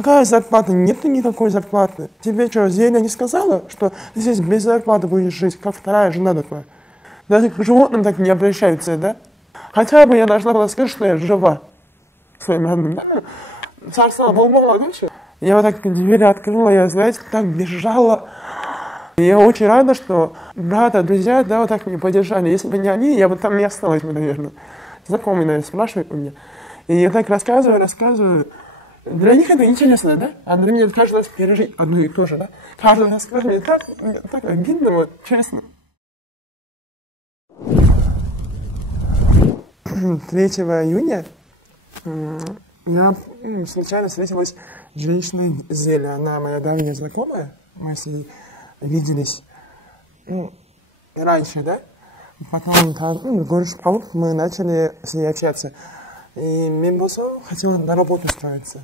Какая зарплата? Нет никакой зарплаты. Тебе что, Зеля не сказала, что ты здесь без зарплаты будешь жить, как вторая жена такая? Даже к животным так не обращаются, да? Хотя бы я должна была сказать, что я жива. Своим родным, да? Царство Бога, да? Я вот так дверь открыла, я, знаете, так бежала. И я очень рада, что брата, друзья, да, вот так меня поддержали. Если бы не они, я бы там не осталась, наверное. Знакомые, наверное, спрашивают у меня. И я так рассказываю. Для них это интересно, да? А для меня каждый раз пережить одно и то же, да? Каждый раз скажет, мне так обидно, вот, честно. 3 июня я случайно встретилась с женщиной Зеля. Она моя давняя знакомая. Мы с ней виделись раньше, да? Потом, в городе Шпалуп мы начали с ней общаться. И мен болсам хотела на работу устроиться.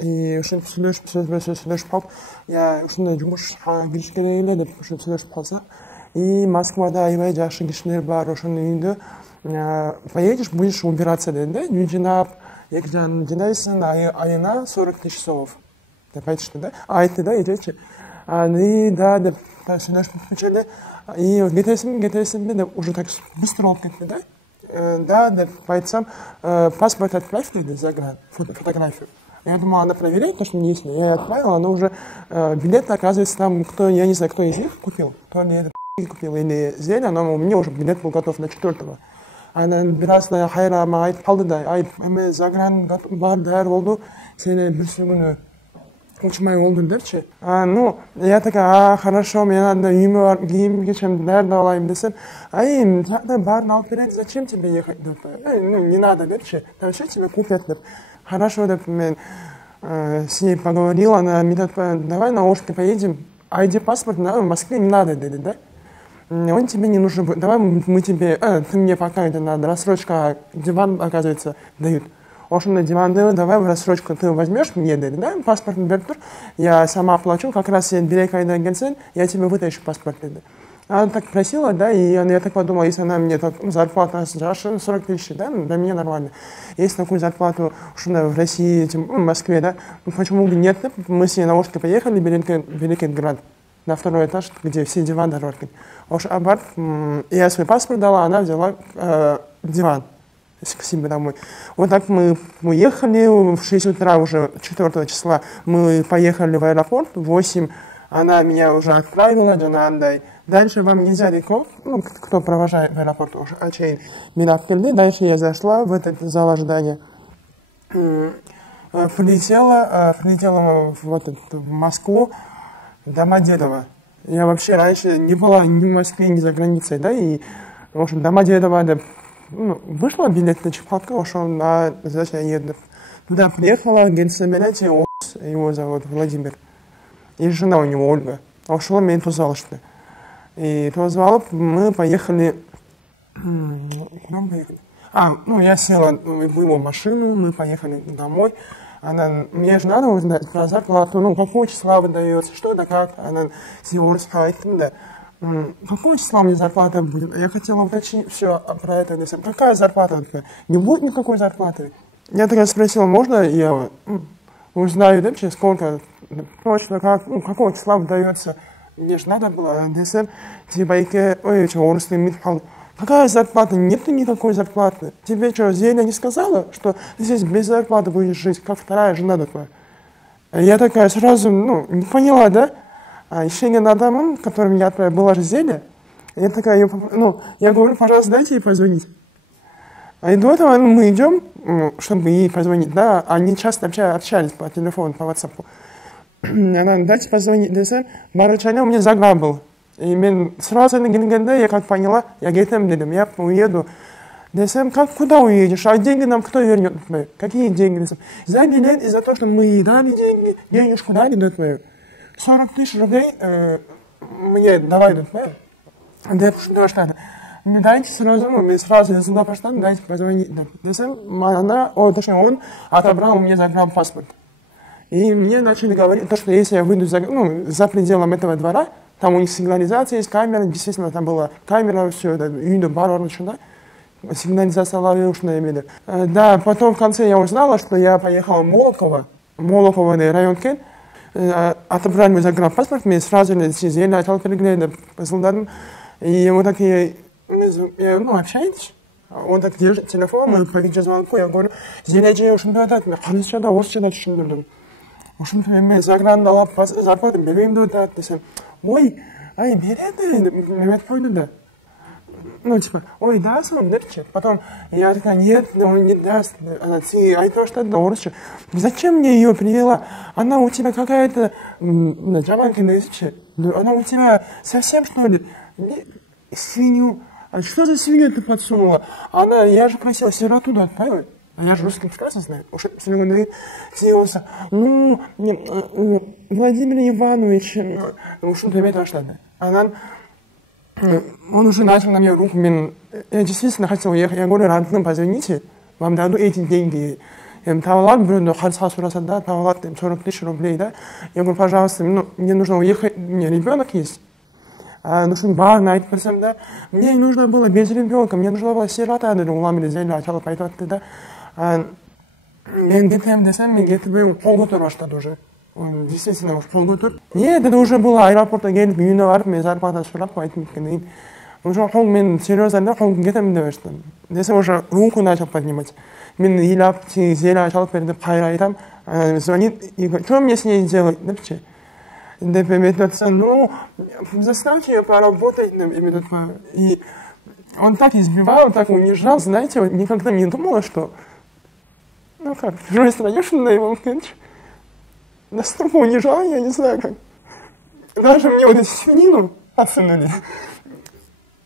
И ушин сөйлешіп қалып, я ушиндай жұмысқа кіріш керек эле деп ушин сөйлешіп қалсақ. И Москвада аябай жакшы кишилер бар, ошонун үйүндө поедешь, будешь убираться деді, да? Үй жинап, екі жағын жинайсың, айына 40 000 сомов. Деп айтышты, да? Айтты, да, ежечи. И да, деп сөйлешіп включили. И кетесің бе деп уже так быстро болып кетті, да? Да, деп айтсам, паспорт отправь, деді, загран, фотографию. Я думала, она проверяет то, что мне есть. Я отправила, она уже билет, оказывается, там, я не знаю, кто из них купил. То ли этот купил, или Зеля, но у меня уже билет был готов на 4-го. Она бирасына хайрама айтып қалды да, эме загран бар, даяр болду, сені бір күні учмай болдың депші. Ну, я такая, хорошо, мне надо үйіме бар, киім кешем, дәрді алайын десем, жағдай барын алып береді, зачем тебе ехать деп, ну, не надо депші, вообще тебе купят деп. Хорошо, деп мен с ней поговорила, она мне давай на Ошке поедем, ID-паспорт в Москве не надо, деді, да? Он тебе не нужен будет. Давай мы тебе, ты мне пока это надо, рассрочка, диван, оказывается, дают. Ошонда диванды, давай в рассрочку ты возьмешь мне, да, паспорт беріп тұр, я сама оплачу, как раз сен 1 айдан келсең, я тебе вытащу паспорт, деді. Она так просила, да, и я так подумала, если она мне так, зарплата 40 000, да, для меня нормально. Если такую зарплату в России, в Москве, да, почему бы нет, мы с ней на Ошке поехали, Великий Град, на 2-й этаж, где все диваны работают. Я свой паспорт дала, она взяла диван к себе домой. Вот так мы уехали, в 6 утра уже 4 числа мы поехали в аэропорт, в 8 она меня уже отправила, Джанандай. Дальше вам нельзя далеко, ну, кто провожает в аэропорт уже, меня открыли. Дальше я зашла в этот зал ожидания. Прилетела в Москву, Домодедово. Я вообще раньше не была ни в Москве, ни за границей, да, и, в общем, Домодедово, да, вышла билет на Чепалка, ушел на, значит, я еду. Туда приехала, говорит, собирайте, его зовут Владимир. И жена у него Ольга. Ушла, меня позвала, что ли. И позвала, мы поехали. Куда мы поехали? Я села в его машину, мы поехали домой. Мне же надо узнать про зарплату, какого числа выдается, что да как. Она сегодня сказала, да, какого числа мне зарплата будет? Я хотела уточнить все про это. Какая зарплата? Не будет никакой зарплаты. Я тогда спросила, можно я узнаю, да, сколько, точно, какого числа выдается. Мне же надо было, какая зарплата? Нет никакой зарплаты. Тебе что, Зеля не сказала, что ты здесь без зарплаты будешь жить, как вторая жена такая? Я такая сразу, не поняла, да? А еще не надо, которым я отправила, была же Зеля. Я такая, я говорю, пожалуйста, дайте ей позвонить. И до этого мы идем, чтобы ей позвонить, да, они часто общались по телефону, по WhatsApp. Она, дайте позвонить, десем, барычаня у меня загран был. И мен сразу я как поняла, я кетем дедим, я уеду. Десем, куда уедешь? А деньги нам кто вернет? Какие деньги? За билет и за то, что мы дали деньги, денежку дали, да, 40 000 рублей мне давай, да, что дайте сразу, мы сразу сюда пошли, дайте позвонить. Десем, он отобрал мне загран паспорт. И мне начали говорить, что если я выйду за пределом этого двора, там у них сигнализация есть, камера, действительно, там была камера, все, үйді бар орнында, сигнализация ловушная имели. Да, потом в конце я узнала, что я поехала в Молоково, Молоховый район кен. Отобрали мой загранпаспорт, мне сразу я начал переглядывать по солдатам. И вот такие, общаетесь? Он так держит телефон, мы по звонку, я говорю, зелече ушинду атады, қазақша да орысша да түсіндірдім. Ушинду мен загранда алып зарплата берейін деп атады десем, ой, ай береді деп айтып қойды да. Ой, даст он, депче. Потом я такая, нет, он не даст. Она айтып что да орысша. Зачем мне ее привела? Она у тебя какая-то, джаманка на языке. Она у тебя совсем что ли? Свинью. А что за свинью ты подсунула? Я же просила сироту да отправить. А я же русский прекрасно знаю. Уж Владимир Иванович, уж он примет что ли. Он уже начал на меня руку, я действительно хотел уехать. Я говорю, родным, позвоните, вам дадут эти деньги. Тавалат, брюнду, харца сураса, да, тавалат, 40 тысяч рублей, да. Я говорю, пожалуйста, мне нужно уехать, у меня ребенок есть. Нужен бар, найти, да. Мне нужно было без ребенка, мне нужна была сирота, да, уламили землю, начала пойти, да. Мен кетем десем, мен кетіп қолға тұр баштады уже. Действительно, уж қолға тұр. Нет, это уже было аэропортта келіп, үйіне барып, мен зарплата сұрап, айтып кеткеннен. Уже қол мен серьезно, қолға кетемін деп аштым. Десем уже руку начал поднимать. Мен илап, зелі ашалып бердіп, қайра айтам, звонит, и говорит, что мне с ней делать, депче? Деп заставьте ее поработать, и он так избивал, так унижал, знаете, никогда не думала, что в чужой стране, что на его настолько унижал, я не знаю как. Даже мне вот эту свинину отсунули.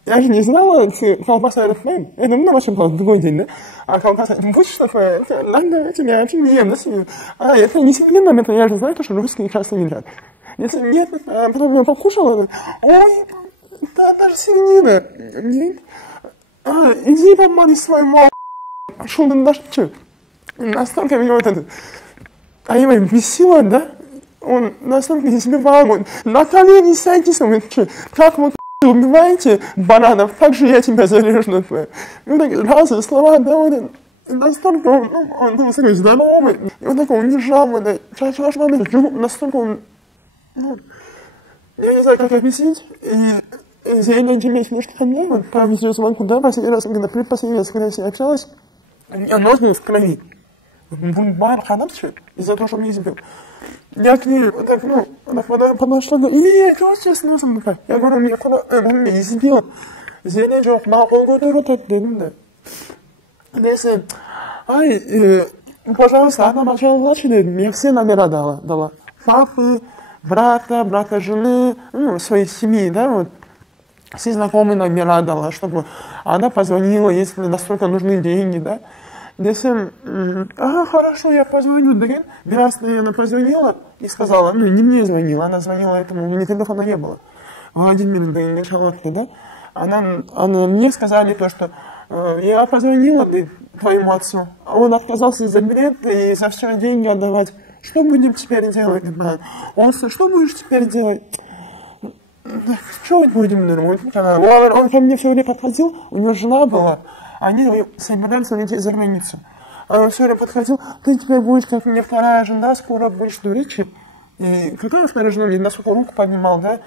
Я же не знала, колбаса это флейм. Это много чем было другой день, да? А колбаса, будешь такое, ладно, я вообще не ем на свинину. Это не свинина, это я же знаю, что русские часто едят. Если нет, потом я покушала, ой, это же свинина. Нет. Иди помоги своему пошел на наш чек. Настолько меня вот это... А я бесила, да? Он настолько избивал, он, Наталья, не садитесь, он говорит, что, как вы убиваете бананов, так же я тебя зарежу. И вот такие разные слова, да, вот настолько он такой здоровый, и он такой унижал, настолько он... Я не знаю, как объяснить, и Зелень имеет немножко ко мне, вот по видеозвонку, да, последний раз, предпоследний раз, когда я с ней общалась, у меня нос был в крови. Бунбар, ханамчик, из-за того, что меня избил. Я к ней вот так, она подошла, говорит, что сейчас с носом такая? Я говорю, меня избил. Зелень же, на полгода рот отдельно, да. Если, пожалуйста, она начала младшей, мне все номера дала. Папы, брата жены, своей семьи, да, вот. Все знакомые номера дала, чтобы она позвонила, если настолько нужны деньги, да. Десем, хорошо, я позвоню, да, раз она позвонила и сказала, не мне звонила, она звонила этому, у меня телефона не было. Владимир, да, она мне сказали то, что я позвонила твоему отцу, а он отказался за билет и за все деньги отдавать. Что будем теперь делать? Он сказал, что будешь теперь делать? Что будем делать? Он ко мне все время подходил, у него жена была, они собирались улететь за границу. А он все время подходил, ты теперь будешь, как мне вторая жена, скоро будешь дурить. И какая вторая жена, я насколько руку поднимал, да?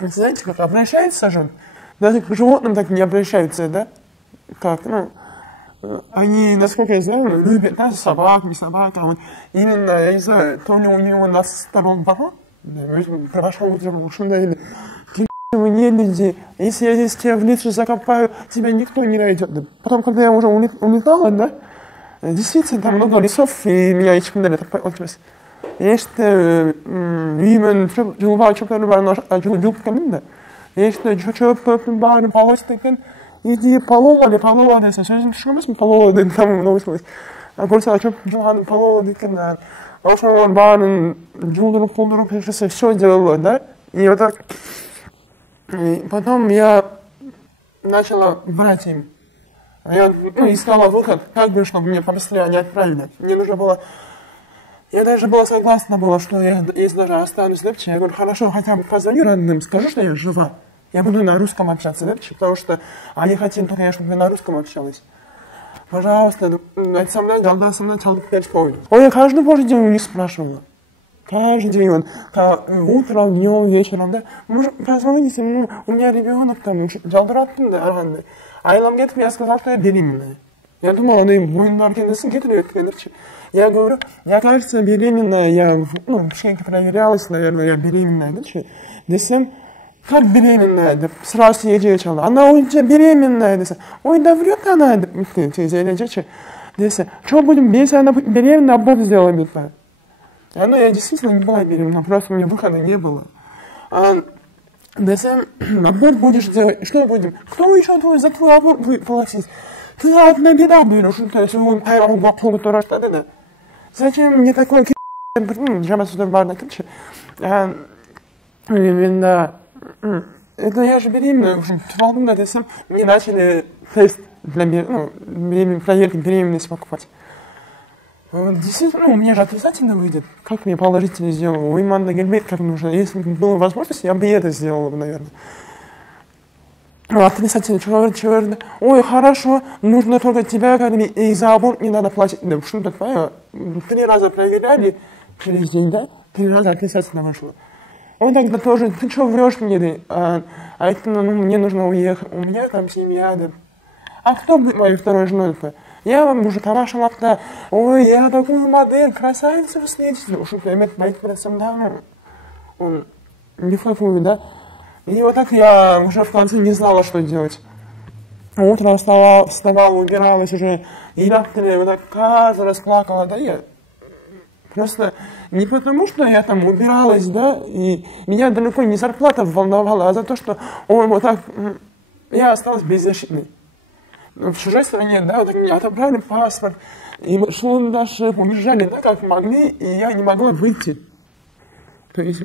Знаете, как обращается же? Даже к животным так не обращаются, да? Как, они, насколько я знаю, любят, да, собак, не собак, а вот именно, я не знаю, то ли у него на сторон порог, прошел или вы не люди, если я здесь тебя в лицо закопаю, тебя никто не найдет. Потом, когда я уже улетала, да, действительно, там много лесов, и меня еще так получилось. Если үймен жылға чөптері барын жылып кәмін да. Если чөптері барын полос деген, иди полова десе, сөзім түсінемесін, полова деген там много слышать. А көрсе чөп жылғаны полова деген, ошол барын жылдырып, все делала, да. И вот так. И потом я начала брать им. Я искала выход, как бы, чтобы меня побыстрее они отправили. Мне нужно было... Я даже была согласна, что я, если даже останусь, да, я говорю, хорошо, хотя бы позвони родным, скажу, что я жива. Я буду на русском общаться, да, потому что они хотели, чтобы я на русском общалась. пожалуйста, это со мной, голда со мной, çaldık дальше поведет. Он я каждый божий день у них спрашивал. Каждый день он, утром, днем, вечером, да, может, позвоните, ну, у меня ребенок там, жалдыраттым да, арғандай. Айлам кетіп, я сказал, что я беременная. Я думал, он им мойндар кендесін кетіріп өткендерші. Я говорю, я, кажется, беременная, я, ну, кішкенько проверялась, наверное, я беременная, да, че? Десем, как беременная, да, сразу съезжаю, чала. Она у тебя беременная, десем, ой, да врет она, да, десем, что будем, если она беременная, аборт сделаем, да. Я действительно не была беременна, просто у меня выхода не было. Десем, аборт будешь делать, что будем? Кто еще за твой аборт будет платить? Ты одна беда будешь, что ты сегодня тайрал баклу, то что да. Зачем мне такой жаба сюда барна кричи? Именно, это я же беременная, уже трудно, десем, мне начали тест для проверки беременности покупать. Действительно, у меня же отрицательно выйдет. Как мне положительно сделал? У Имана Гельбейт как нужно. Если бы была возможность, я бы это сделала, наверное. Отрицательно человек, ой, хорошо, нужно только тебя кормить, и за аборт не надо платить. Да, что такое? 3 раза проверяли через день, да? 3 раза отрицательно вышло. Он тогда тоже, ты что врешь мне? А это, ну, мне нужно уехать, у меня там семья, да. А кто будет моей второй женой-то? Я вам уже хорошо лапта. Ой, я такую модель, красавицу встретил. Уж я имею моих процентов давно. Он не факую, да? И вот так я уже в конце не знала, что делать. Утром вставала, убиралась уже. И вот так каждый раз плакала, да я. Просто не потому, что я там убиралась, да, и меня далеко не зарплата волновала, а за то, что он вот так, я осталась беззащитной. В чужой стране, да, вот так меня отобрали паспорт, и шло даже уезжали, да, как могли, и я не могла выйти. То есть,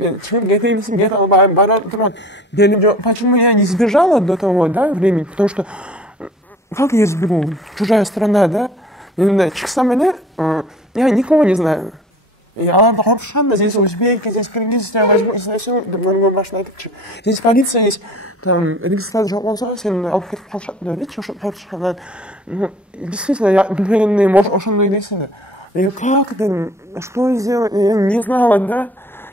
почему я не сбежала до того, да, времени, потому что, как я сбегу, чужая страна, да, я никого не знаю. Я совершенно здесь узбеки, здесь киргизы, я возьму, изнасилую, здесь полиция есть, там, регистрация действительно, я уверенный, может, очень надеюсь. И как это, что сделать, я не знала, да?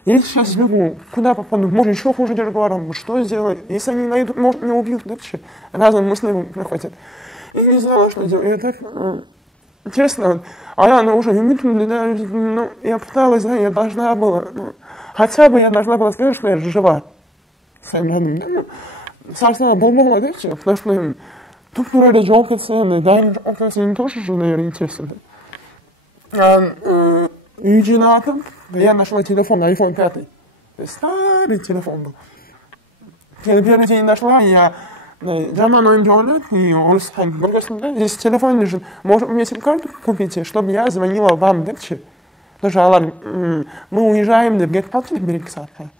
Я сейчас сбегу, куда попаду, может, еще хуже державам, что сделать? Если они найдут, может, меня убьют, да, вообще, разные мысли приходят. И не знала, что делать. Я так, честно, она уже ну, я пыталась, да, я должна была, ну, хотя бы я должна была сказать, что я жива. Собственно, болмала, да, все, потому что тут вроде жалко цены, да, им тоже же, наверное, интересно. Юджинатом я нашла телефон, iPhone 5. Старый телефон был. Первый день нашла, я Джаман ойнжолет, и он сказал, здесь телефон лежит, может мне сим-карту купите, чтобы я звонила вам, да, че? Потому что Аллах, мы уезжаем, да, где-то полтинник берег садка.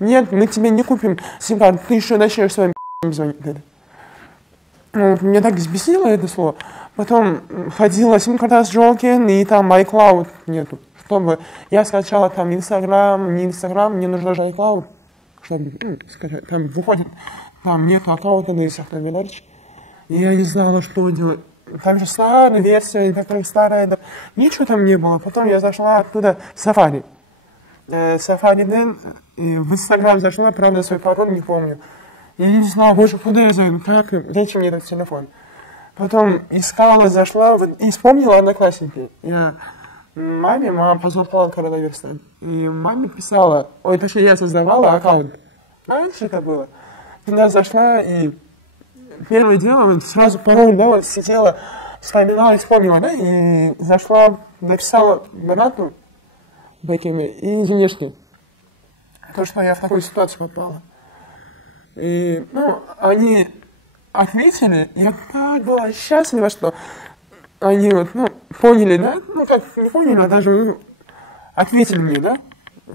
Нет, мы тебе не купим сим-карту, ты еще начнешь своим звонить. Меня так взбесило это слово. Потом ходила сим-карта с Джокен, и там iCloud нету. Чтобы я скачала там Инстаграм, не Инстаграм, мне нужно же iCloud, чтобы скачать. Там выходит, там нету аккаунта на Инстаграм, иначе. И я не знала, что делать. Там же старая версия, такая старая, да. Ничего там не было. Потом я зашла оттуда в Safari. Safari'den в Инстаграм зашла, правда, свой пароль не помню. Я не знала больше, куда я зайду, как, зачем мне этот телефон. Потом искала, зашла, и вспомнила Одноклассники. Я мама позвонила коронавирусом. И маме писала, ой, точнее, я создавала аккаунт. Раньше это было. Когда зашла, и первое дело, сразу пароль, да, вот сидела, вспоминала и вспомнила, да, и зашла, написала брату, Бекеме, и женишке. То, что я в такую ситуацию попала. И, ну, они ответили, я так была счастлива, что они вот, ну, поняли, да, ну, как, не поняли, а даже, ну, ответили мне, да,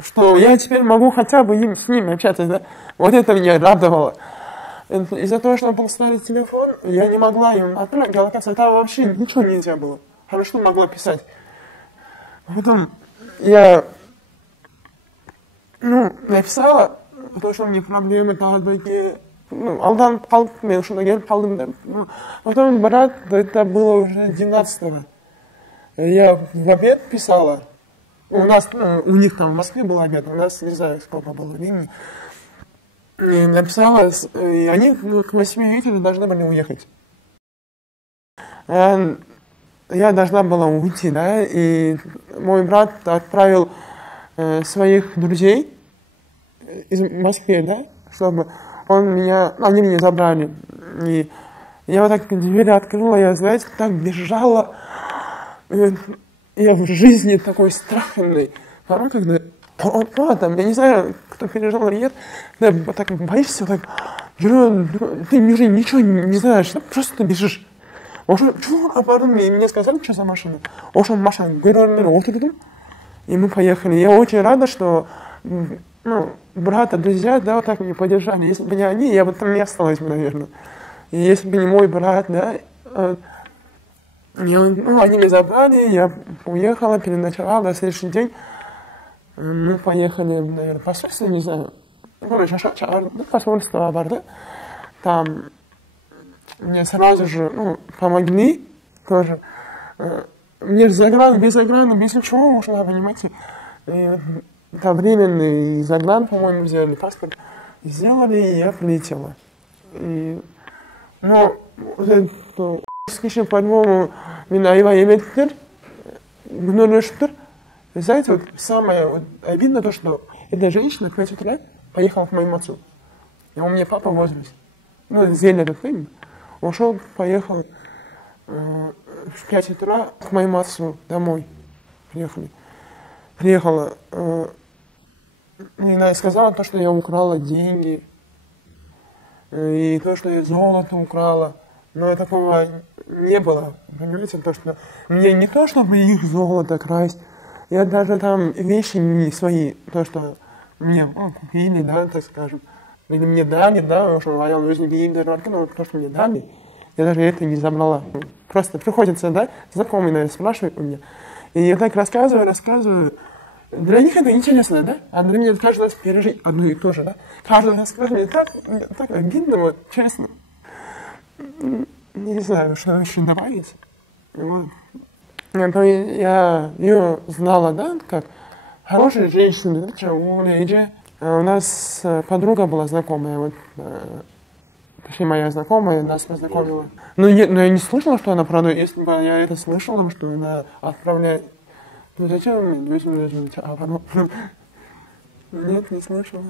что я теперь могу хотя бы с ними общаться, да, вот это меня радовало. Из-за того, что был старый телефон, я не могла им отправить, оказывается, там вообще ничего нельзя было, хорошо могла писать. Потом я, ну, написала, то, что у них проблемы, так, алданып қалып, мен ушунда келіп қалдым деп. Потом брат, это было уже 12-го. Я в обед писала. У нас, у них там в Москве был обед, у нас не знаю, сколько было времени. И написала, и они к 8 вечера должны были уехать. Я должна была уйти, да, и мой брат отправил своих друзей из Москвы, да, чтобы они меня забрали. И я вот так дверь открыла, я, знаете, так бежала. Я в жизни такой страшный. Порой, когда там, я не знаю, кто пережил или нет, да, так боишься, так, ты ничего не знаешь, просто бежишь. И мне сказали, что за машина. Машина, говорю, и мы поехали. Я очень рада, что брата, друзья, да, вот так меня поддержали. Если бы не они, я бы там не осталась, наверное. И если бы не мой брат, да, они меня забрали, я уехала, переночевала, на следующий день мы поехали, наверное, в посольство, не знаю, посольство барды. Там мне сразу же, помогли тоже. Мне без заграна, без ничего, ушла, понимаете. Там временный загран, по-моему, взяли, паспорт сделали, и я прилетела. Скажем, по-моему, меня его еметтер, гнолештер. Знаете, вот самое обидное то, что эта женщина в 5 утра поехала к моему отцу. И у меня папа в возрасте. Зелень этот фильм. Поехал в 5 утра к моему отцу домой. Приехала. И она сказала то, что я украла деньги. И то, что я золото украла. Но такого не было. Понимаете, то, что мне не то, чтобы их золото красть. Я даже там вещи не свои, то, что мне купили, да, так скажем. Или мне дали, да, что военную жизнь но то, что мне дали, я даже это не забрала. Просто приходится, да, знакомые, наверное, спрашивают у меня. И я так рассказываю. Для них это интересно, да? А для меня каждый раз пережить одно и то же, да? Каждый раз мне так обидно, вот, честно. Не знаю, что еще добавить. Вот. Я ее знала, да, как хорошая женщина, да, у нас подруга была знакомая, вот, точнее, моя знакомая нас познакомила. Но я не слышала, что она продает. Если бы я это слышала, что она отправляет. Зачем? Нет, не слышала.